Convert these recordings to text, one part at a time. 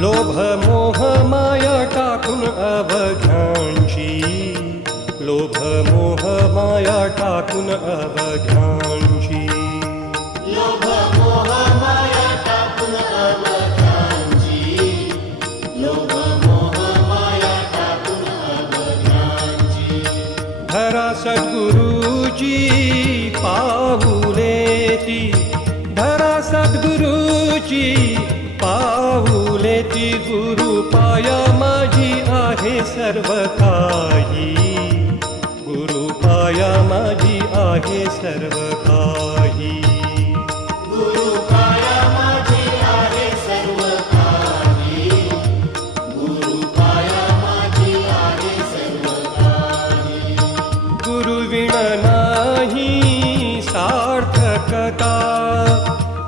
लोभ मोह माया टाकून अवघ्यांची, लोभ मोह माया टाकून अवघ्यांची, लोभ मोह माया टाकून अवघ्यांची, लोभ मोह माया टाकून अवघ्यांची. धरा सद्गुरूची पाऊले ती, धरा सद्गुरूची पाऊले ती. गुरु पाया माझी आहे सर्व काही, गुरु पाया माझी आहे सर्व काही. गुरु पाया माझी आहे सर्व काही, गुरु पाया माझी आहे सर्व काही. गुरु विण नाही सार्थकता,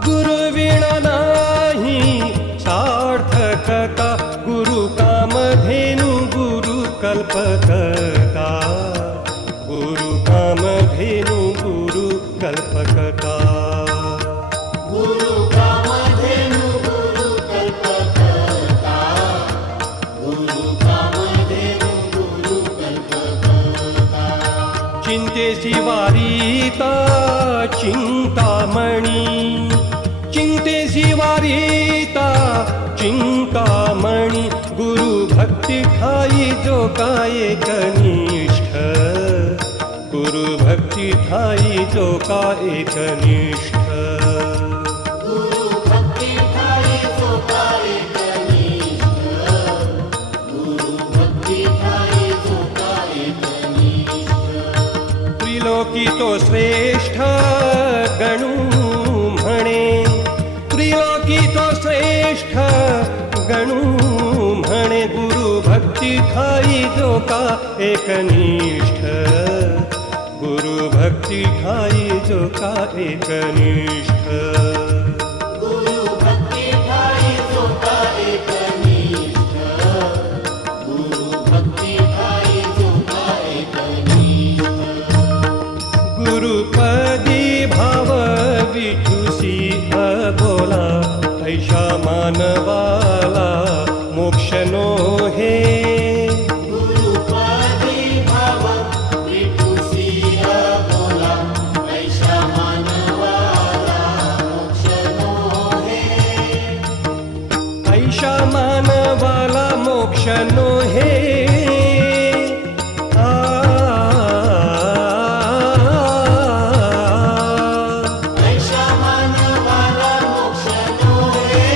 गुरु विण नाही सार्थकता. गुरु कामधेनु गुरु कल्पकता, गुरु कामधेनु गुरु कल्पकता. गुरु कामधेनु गुरु कल्पकता, गुरु कामधेनु गुरु कल्पकता. चिंतेची वारीता चिंतामणी, चिंतेची वारीता चिंतामणी. गुरु भक्ती ठाई जो का एकनिष्ठ, गुरु भक्ती ठाई जो का एकनिष्ठ. गुरु भक्ती ठाई जो का एकनिष्ठ, गुरु भक्ती ठाई जो का एकनिष्ठ. त्रिलोकी तो श्रेष्ठ गणू म्हणे, त्रिलोकी तो श्रेष्ठ गणू म्हणे. गुरु भक्ती ठाई जो का एकनिष्ठ, गुरु भक्ती ठाई जो का एकनिष्ठ. गुरु भक्ती ठाई जो का एकनिष्ठ, गुरु भक्ती ठाई जो का एकनिष्ठ. गुरुपदी भाव विठुसी अबोला, ऐशा मानवाला मोक्ष नो हे. गुरुपदी भाव विठुसी अबोला, ऐशा मानवाला मोक्ष नो हे. ऐशा मानवाला मोक्ष नो हे. ऐशा मानवाला मोक्ष नो हे.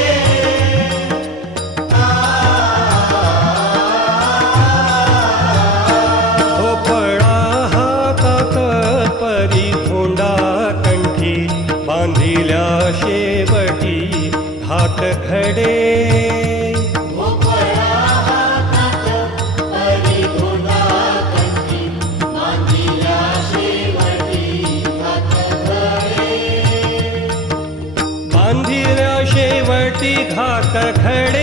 भोपळा हातात परी धोंडा कंठी, बांधिल्या शेवटी घाट खडे. भोपळा हातात परी धोंडा कंठी, बांधिल्या शेवटी घाट खडे. बांधिल्या शेवटी घाट खडे.